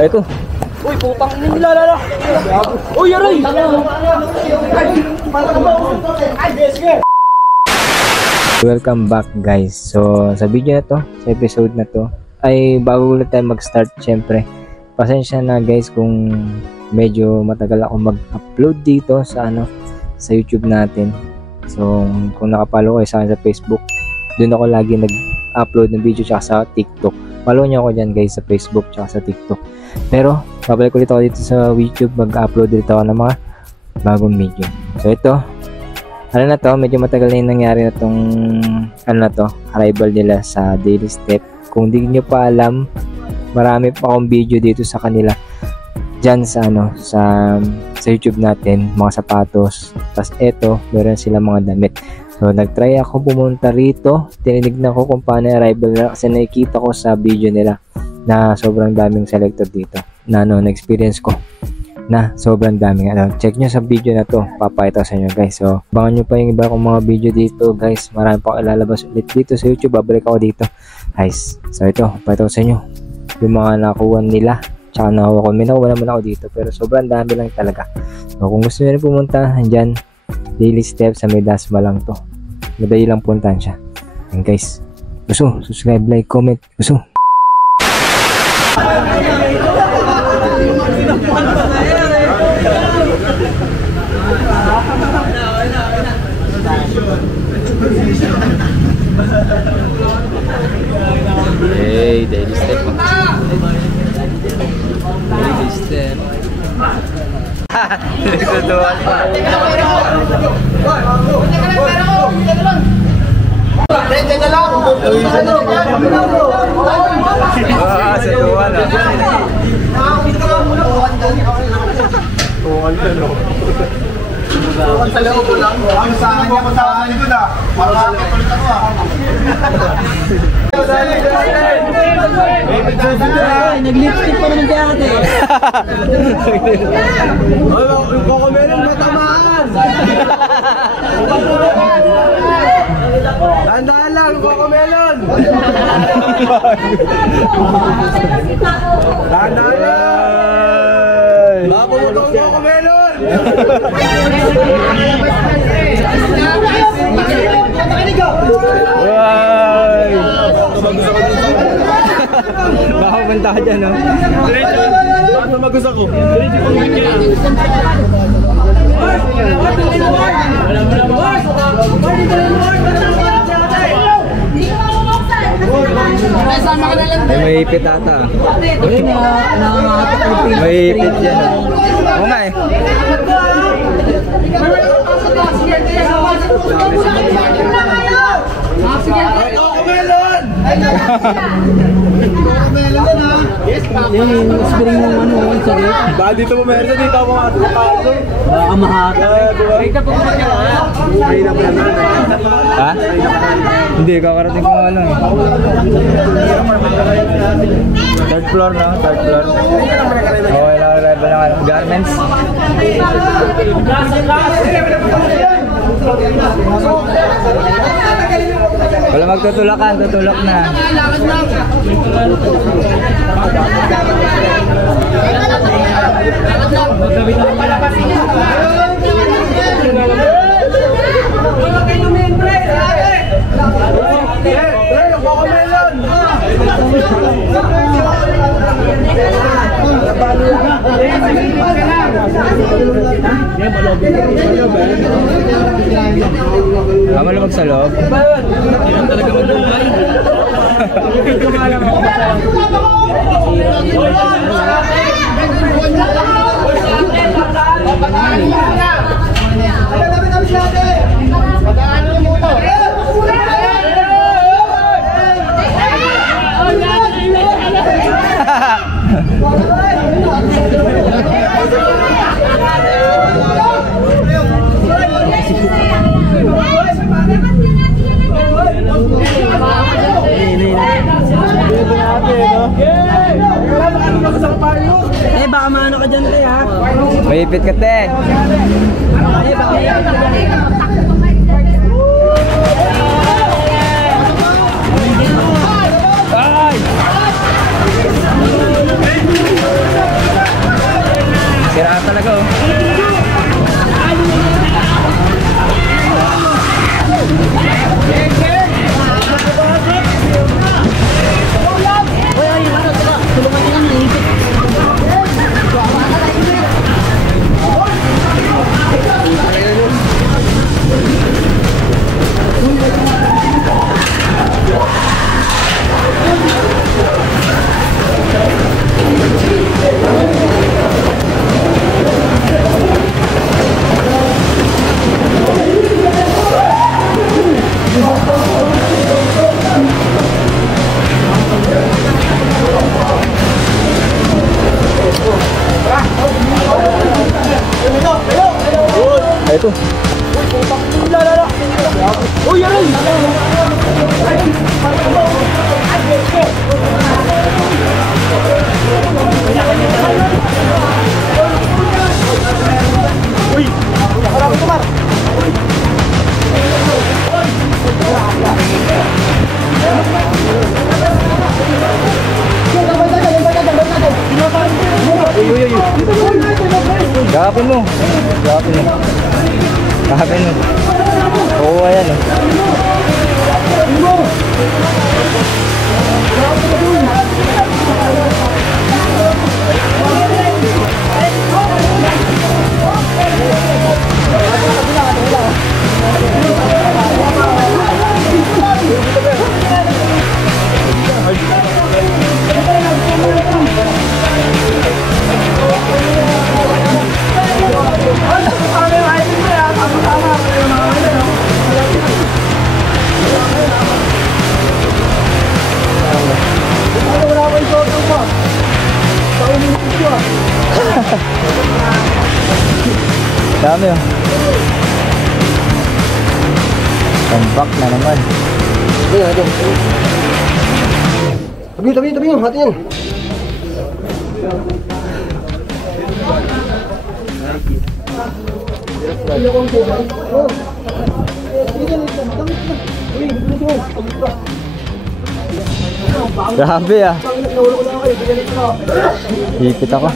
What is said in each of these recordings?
Ay ko. Uy, putang ina nila, lala. Uy, aray! Welcome back guys. So sa video na to, sa episode na to, ay bago ulit tayo mag-start, syempre pasensya na guys kung medyo matagal ako mag-upload dito sa sa YouTube natin. So kung nakapalo kayo sa akin sa Facebook, doon ako lagi nag-upload ng video, tsaka sa TikTok. Follow nyo ako dyan guys sa Facebook tsaka sa TikTok. Pero babalik ulit ako dito sa YouTube, mag-upload dito ako ng mga bagong video. So ito, na to, medyo matagal na yung nangyari na tong arrival nila sa Daily Step. Kung di nyo pa alam, marami pa akong video dito sa kanila dyan sa sa YouTube natin, mga sapatos. Tas eto, meron sila mga damit. So nagtry ako pumunta rito, tinignan ko kung paano arrival nila, kasi nakikita ko sa video nila na sobrang daming selector dito na na-experience ko na sobrang daming check nyo sa video na to, papakita sa inyo guys. So abangan nyo pa yung iba kong mga video dito guys, marami pa ako ilalabas ulit dito sa YouTube, babalik ako dito guys. So ito, papakita ko sa inyo yung mga nakuha nila, tsaka nakuha ko, may nakuha naman ako dito pero sobrang dami lang talaga. So kung gusto nyo rin pumunta, andyan Daily Step sa may Dasma lang to, madali lang puntahan siya. And guys, gusto, subscribe, like, comment, gusto. Hey, Daily Step. Daily Step. Nagtutuwa pa. Sa tuwa na. Sa loob ko lang. Ang sa akin niya, sa akin ko na. Para ulit ako Nag-lipstick pa naman kaya ate. Yung kokomelon matamaan. Tandaan lang, yung kokomelon. Tandaan lang. Mapumuto yung kokomelon. Wow! Baka punta ka dyan, no? Ano magus ako? May ipit ata. May ipit yan. Oo nga eh. Kokomelon! Yung spring ng sorry. Ba dito mo meron dito ako mga kapalo. Baka mahaka. Ha? Hindi, kakarating ko nga lang eh. Third floor na, third floor. Okay lang, arrival ng garments. Wala magtutulakan, tutulak na. Malamag sa loob. Yan talaga mag-lumay. Maipit ka, te. Ay! Sira talaga, oh. Ito. Uy, aray! Uy! Harap ito, Mar! Uy. Gapin mo. Gapin mo. Gapin mo. Oo, ayan eh. Dami oh. Tambak na naman. Tabi yung hati yan. Grabe ah. Hipit ako.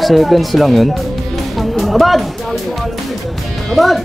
Seconds lang yun. Abad! Abad!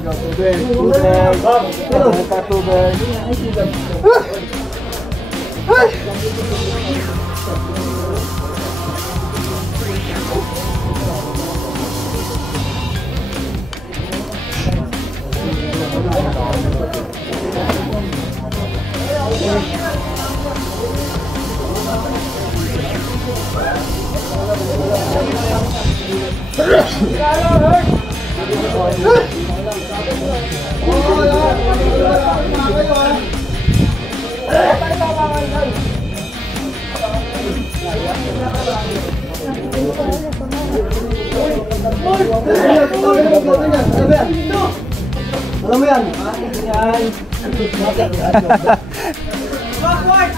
Alam mo yan?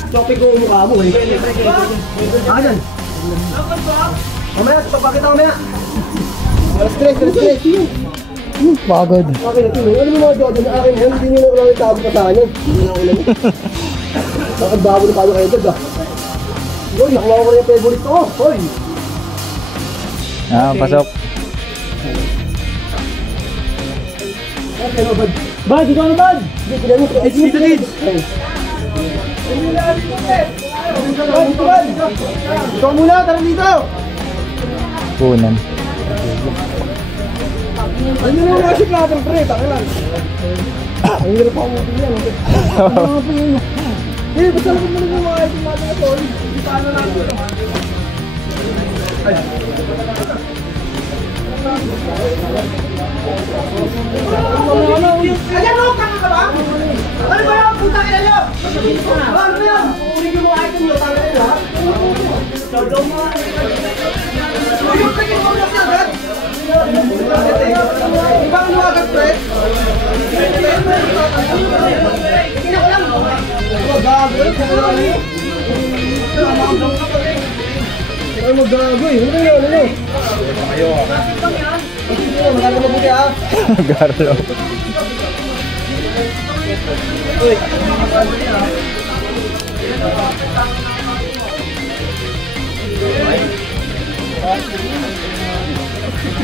Topic ko mukha mo eh. Ayan. Mamaya, papakita mamaya. Straight. Pagod. Okay na tuloy. Ano mo mga Jordan na akin yan? Hindi nyo na ulang itago pa sa akin yan. Hindi na ulan. Nakagbago na paano kayo dad ah. Uy, nakuha ko na yung favorite ko. Hoy! Ah, pasok. Okay, no, bad. Bad, dito na bad! Dito, Did! Ito muna, tara dito! Punan. Ano na yung nasip natin, pre? Takilan. Ang hirap ako mo yan. Ano nga po yun? Eh, basta lang mo yung mga item natin na to. Hindi paano natin ito. Ayan mo, kaka ka ba? Ano ba yan? Puta ka na nyo! Ano ba yan? Uri ko mga item nyo, tanga nyo ha? Yung tingin mo lang agad? Ibang ano agad, pre? Gago eh. Ay, magago eh. Ano yun? Ano yun? Kayo. Maganda mabuti ah. Garlo.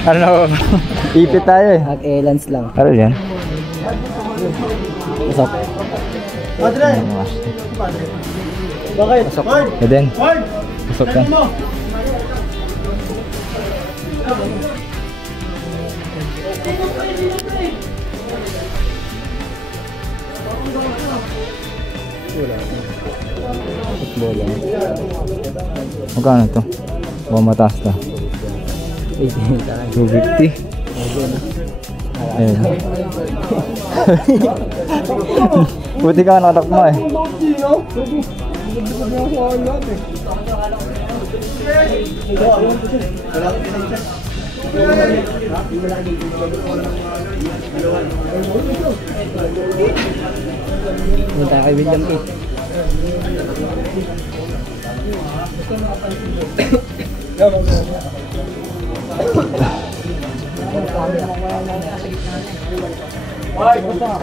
Ano? Ipit tayo eh. Mag-elans lang. Ano yan? Pasok. Padre! Bakit? Pasok. Eden. Pasok ka. Bola. Magkano to? Baka mataas to. 250. Ayun. Buti ka nakatakma eh. Hindi tayo kay William Kate.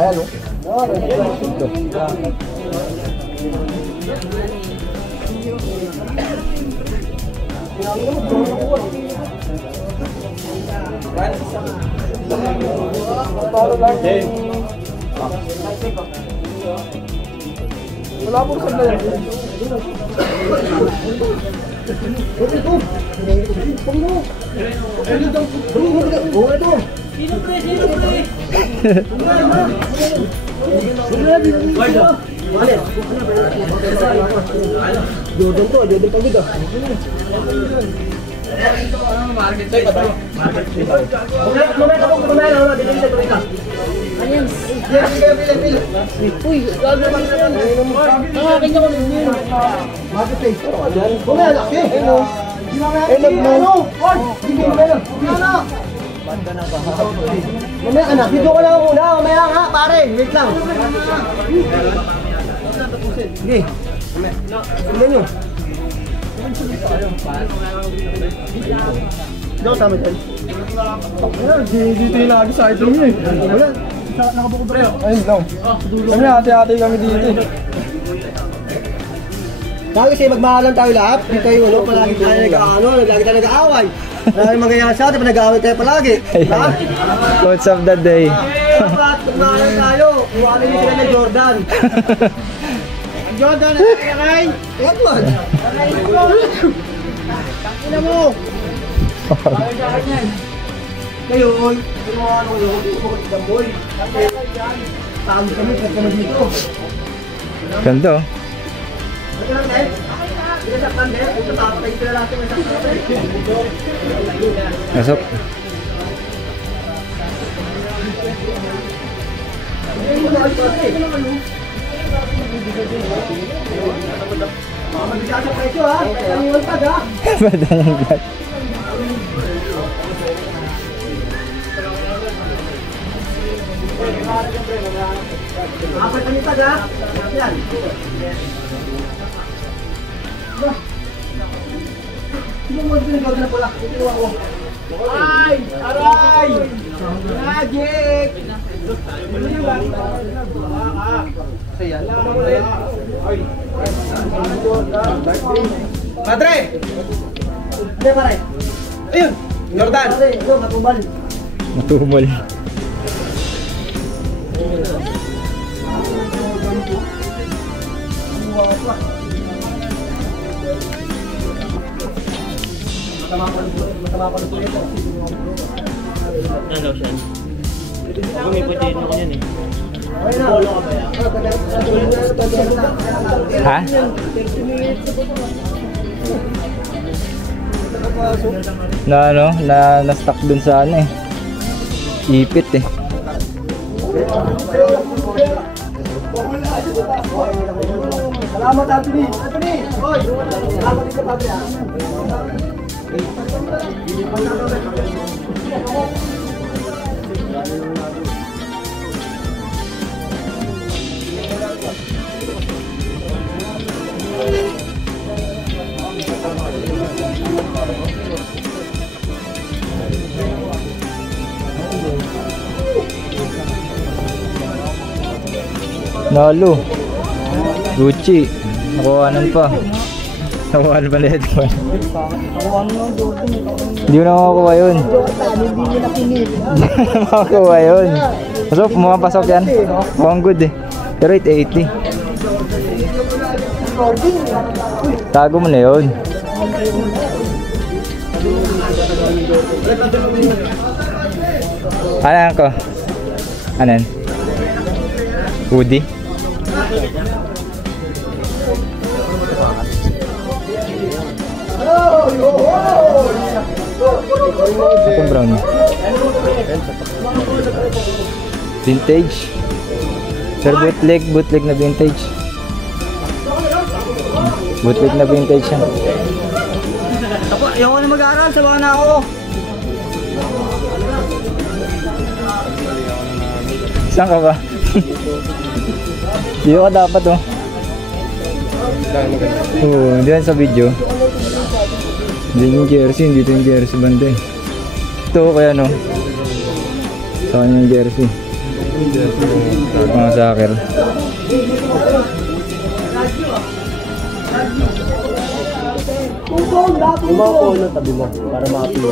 Ayan o. Wala po sa bayan. Jordan to, Jordan pagod ah. Uy, gago naman yan. Nakakita ko rin yun. Marketplace. Bumaya laki. Ano? Ano? Hindi mo na. Mamaya anak, dito ko lang muna. Mamaya nga pare. Wait lang. Sige. Tignan nyo. Dito sa amin. Dito yung lagi sa item nyo eh. Wala. Nakabukod ba kayo? Ayun lang. Kami ate-ate kami dito eh. Kasi magmahalan tayo lahat. Dito tayo ulo. Palagi tayo nag-ano. Lagi tayo nag-aaway. Palagi mangyayari sa atin. Nag-aaway tayo palagi. Quotes of the day. Magmahalan tayo. Iwanan nyo sila ng Jordan. Jordan, ano kaya kay? What man? Ina mo! Kayo, kinuha ano kayo, kumukot ng boy. Tawag kami, kahit kami dito. Ganda oh. Ito lang eh. Hindi sa kande, ito papatay sila natin. Masok. Magbigay sa presyo ha, kaniwal pag ha. Badang vlog. Apat kami pag ha. Yan. Sino mo pinagawa na pala? Ito ako. Ay! Aray! Magic! Padre! Hindi pare. Ayun! Jordan! Ito, matubal. Matumal. Matama pa rin ito. Ano siya? May puti mo yan eh. Ha? Na ano, na stuck dun sa ano eh. Ipit eh. Salamat Anthony. Anthony! Hoy! Salamat dito padre ha. Nalo. Gucci. Nakuhanan pa. Nakuhanan pa na ito. Hindi mo na makakuha yun. Hindi mo nakinig. Hindi mo na makakuha yun. So, pumapasok yan. Mukhang good eh. Pero 880. Tago mo na yun. Ano yan ko? Ano yan? Woody? Itong brown. Vintage. Sir, bootleg na vintage. Bootleg na vintage yan. Ako, ayaw ko na mag-aaral. Sabahan na ako. Saan ka ba? Dito ka dapat oh. Oo, diyan sa video. Diyan yung jersey, dito yung jersey banda eh. Ito kaya no. Saan yung jersey? Mga soccer. Yung mga polo tabi mo para makapili.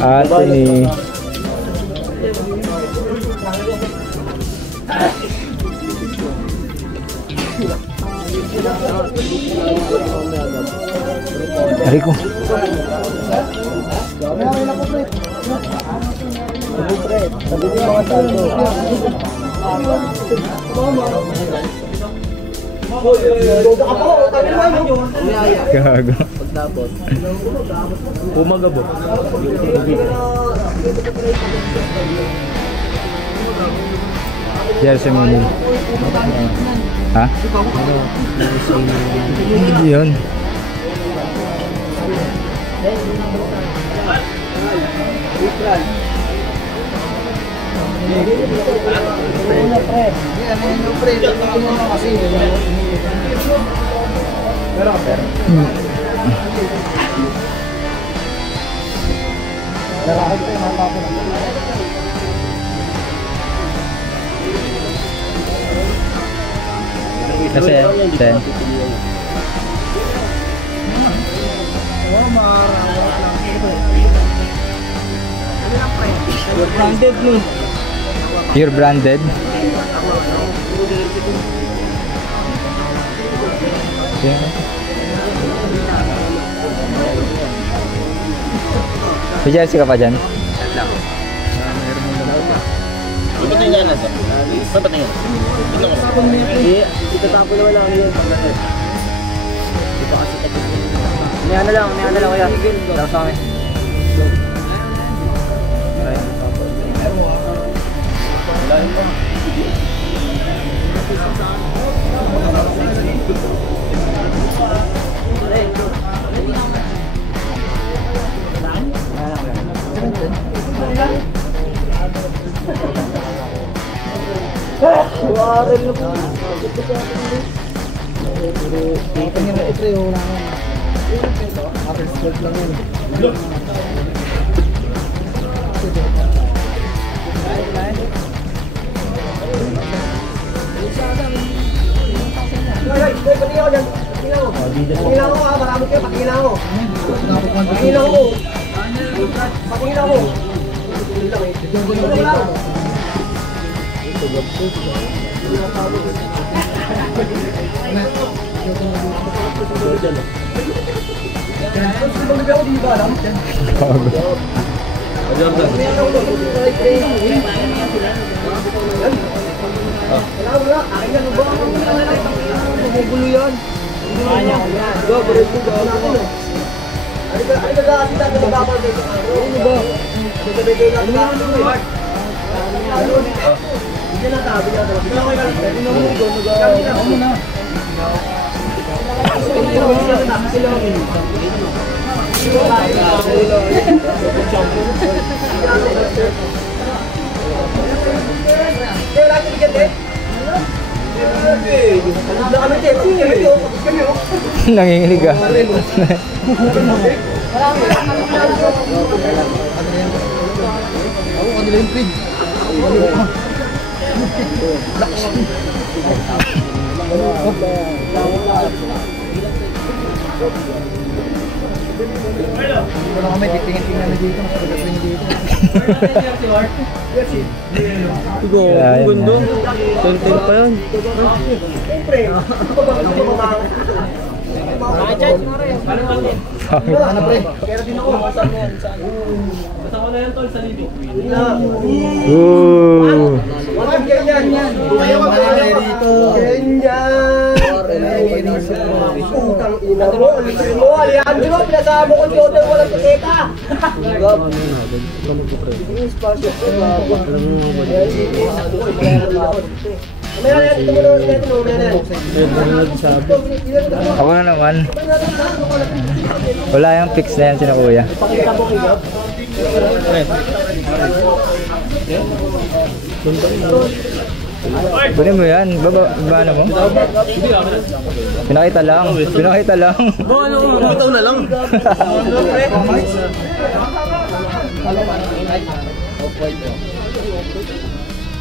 Anthony. Rico. Sabi ko mga saldo. Gago. Pagtapos, umagabo. Jersey mo nil. Ha? Yun. Kasi then Branded no. pure branded. May jersey ka pa dyan? Ipatay nga na sir. Ipatay nga. Itatapo naman lang yun. May ano lang kuya. Lang sa akin. Patingin ako ha, marami kayo, patingin ako. Patingin ako. Patingin ako. Magugulo yan. Go, balik mo daw. Ano ba? Ano ba? Ano ba? Ano ba? Nanginginig ka. Ako, kanila yung feed. Wala kami, titingin-tingin na dito. Masagatin dito. Tigo, ang gundo. 10-10 pa yun. Ano pre? Kaya din ako. Ooh. Wag ganyan. Ganyan dito. Ganyan. Putang ina mo. Alisin mo. Alejandro, pinasama ko dito. Walang pakita. Yung sponsor ko. Meron yan. Ito mo naman. Ito mo naman. Ako na naman. Wala yung fix na yan sina kuya. Kunin mo yan. Babana mo. Pinakita lang. Pinakita lang. Butaw na lang.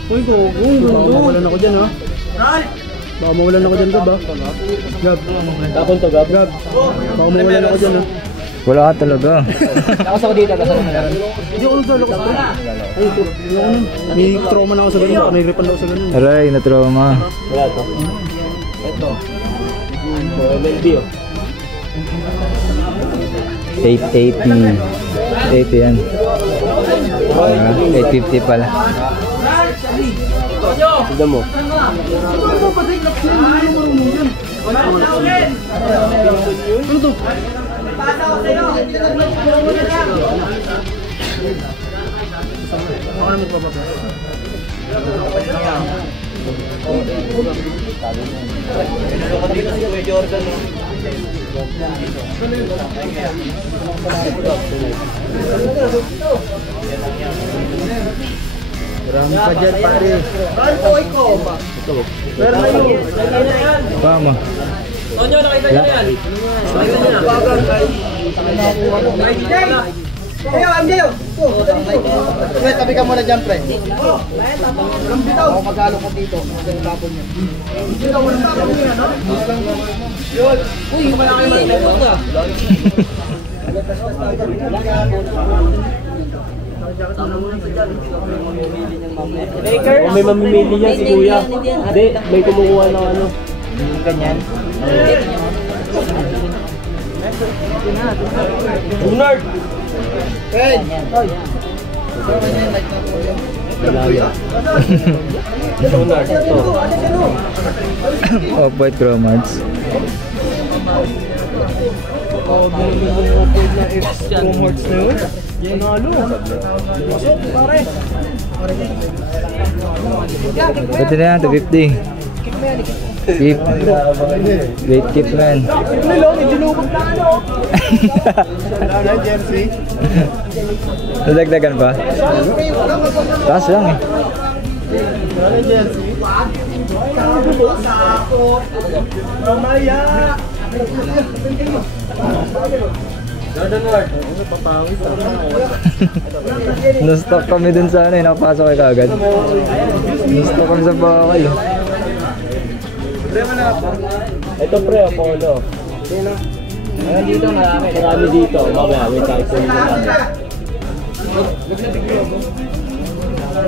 Uy, gogo. Baka mawalan ako dyan, ha? Baka mawalan ako dyan, Gab, ha? Gab. Tapon to, Gab. Gab. Baka mawalan ako dyan, ha? Wala ka talaga. Lakas ako dito. Lakas ako na. Hindi ako naglalakos, pre. Ay, ito. May trauma na ako sa ganun. Baka nairipan na ako sa ganun. Aray, na-trauma. Wala to. Ito. MLB, oh. 880. 880 yan. 850 pala. Tignan mo. Ano to? Baka naman papapay. Marami pa dyan, pare. Tama. Tonyo, nakita niyo yan? Pre, tabi ka muna dyan, pre. Ako magalo ko dito. Magandang tapon niya. Uy, wala kayo mag-level ka. Kung may mamimili niya si Kuya. Hindi, may kumukuha ng ano. Ganyan. Bunard! Fred! Malaya. Bunard, ito. Off-white chromads. Chromads na yun. Nanalo. Pwede na yan, 250. Keep. Wait, keep man. Nadagdagan pa? Taas lang eh. Na-stop kami dun sa ano eh, nakapasok kayo kagad. Na-stop kami sa bakal eh. Ito pre, Apollo. Marami dito, marami. Marami dito. Mamaya, may typhoon na lang.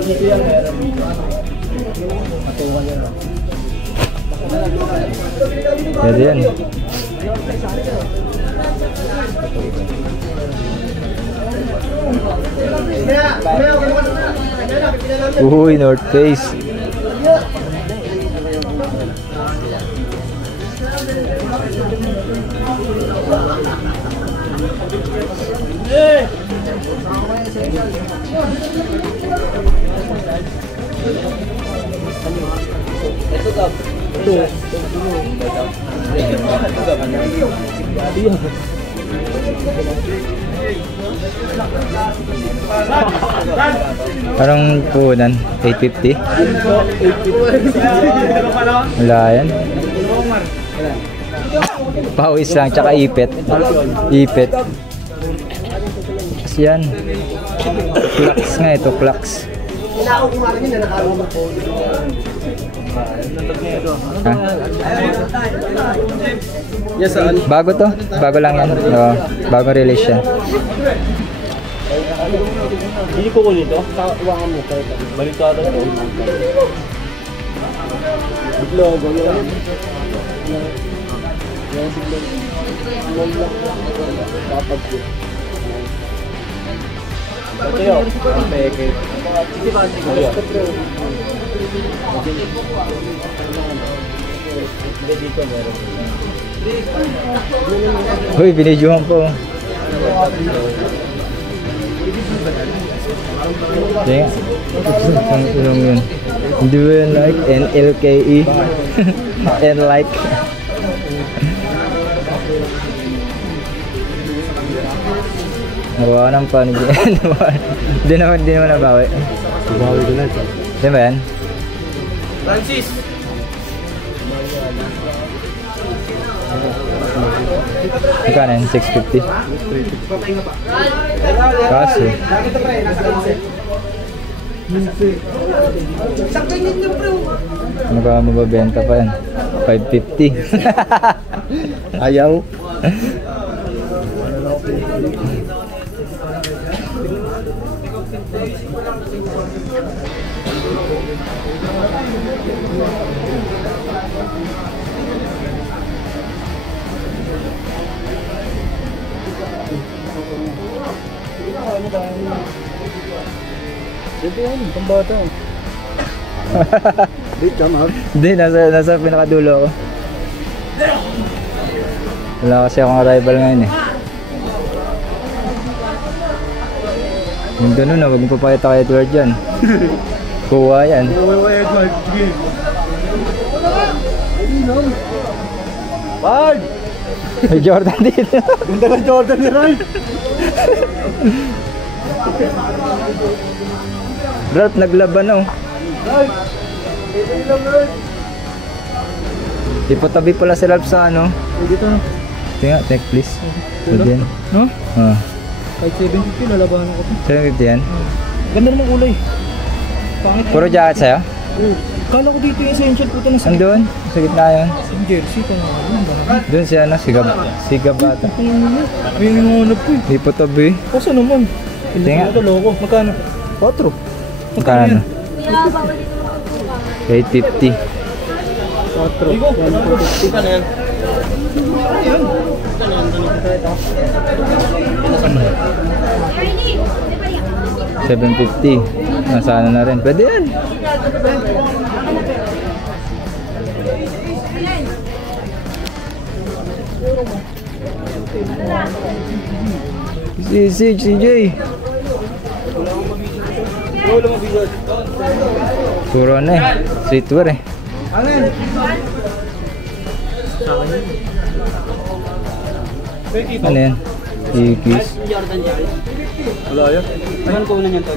Dito yan, meron dito. Matuwa yan. Pwede yan. Uy, North Face. Parang punan, 850. Wala yan. Pawis lang, tsaka ipit. Ipit. Kasi yan. Clocks nga ito, clocks. Inaako ko nga rin yun na nakalunod po. Ha? Yes, saan? Bago to? Bago lang yan. Oo, bagong release siya. Hindi ko ko nito. Kawakan mo. Balikado ito. Logo yun. Uy, binidyohan po. Kaya, ang ilong yun. Do you like NLKE? And like. Nakuha ka ng paano dyan. Di naman nabawi. Bawi ko na ito. Di ba yan? Francis! Magkano yan? 650? Kaso. Isang ganyan niyo, bro. Ano ka mababenta pa yan? 550. Ayaw. Dito yan, pambata. Dito, Mark. Hindi, nasa pinakadulo ako. Wala kasi akong rival ngayon eh. Yung ganun na, huwag mo papakita kay Edward yan. Kuha yan. Edward, sige. Bard! May Jordan dito. Ganda ng Jordan ni Ray. Ralph, naglaban oh. Ipatabi pala si Ralph sa ano. Dito na. Tingnan, take please. Diyan. No? Ah. Kahit 750, lalabanan ko to. 750 yan. Ganda naman kulay. Pangit. Puro jacket sa'yo? Kala ko dito yung essential puto na sa Andun, sa gitna yun. jersey. Doon siya na, sigab bata. Ayun yung hanap ko eh. Ipatabi. Kasi naman. Tingnan. Ito loko. Magkano? 4. Magkano? 850. 4. Igo. Ika na yan. Ayun. $750. Nasana na rin. Pwede yan. CJ. Puro na eh. Streetwear eh. Ano yan? Ikis. Wala yun. Saan ko unan yan to?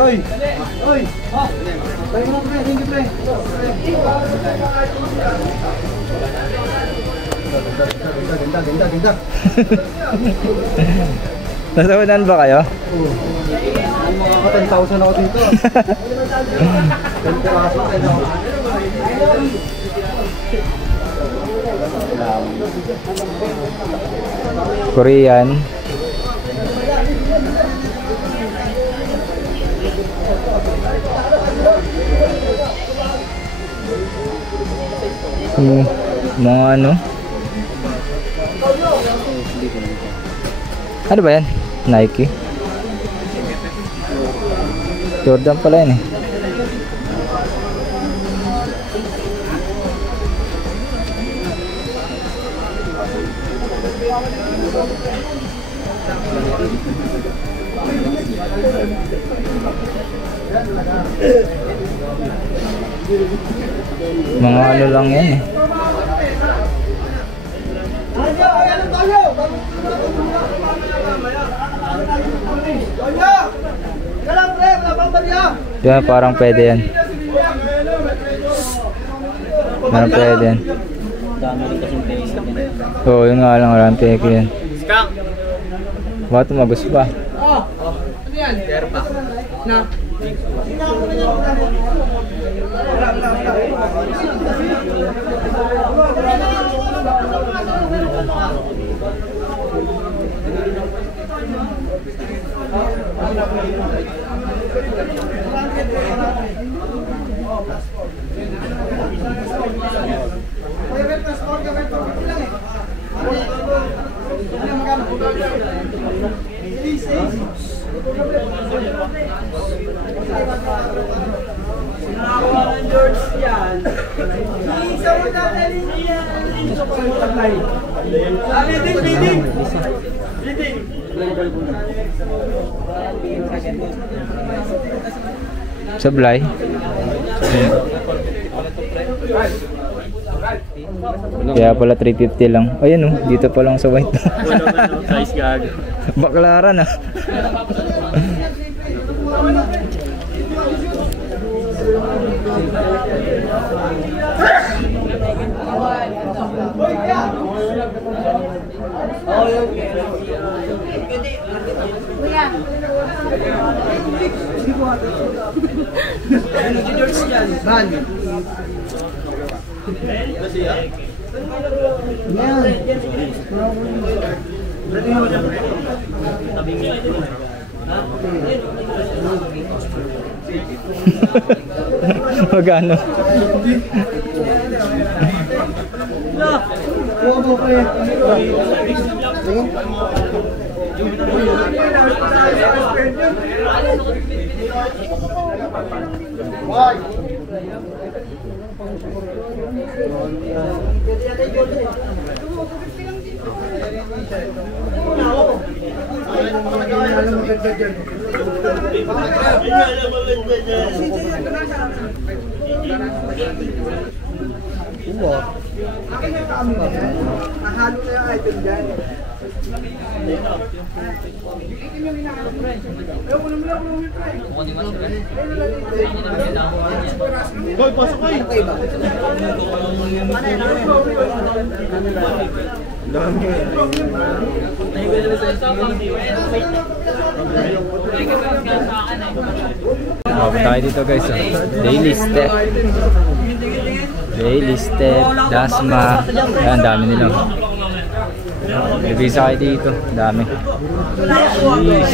Oy! Oy! Tayo mo pre, thank you pre. Ganda. Nasawanan ba kayo? Mga 10,000 ako dito. 10 piraso. Korean. Mga ano? Ano ba yan? Nike? Jordan pala yan eh. Mga ano lang yan eh. Yan, parang pwede yan. Meron pwede yan. Dami rin kasing pesa. Oo, yun nga lang, walang peke yan. Skang! Baka tumagos pa. Sablay. Kaya pala 350 lang. Ayan oh, dito pa lang sa white. Size gago. Baklaran ah. Magano? Nahalo na yung item dyan. Boy, pasok ko eh. Punta tayo dito guys. Daily step. Daily step. Dasma. Ayan, dami nila. May visa kayo dito. Dami. Jeez.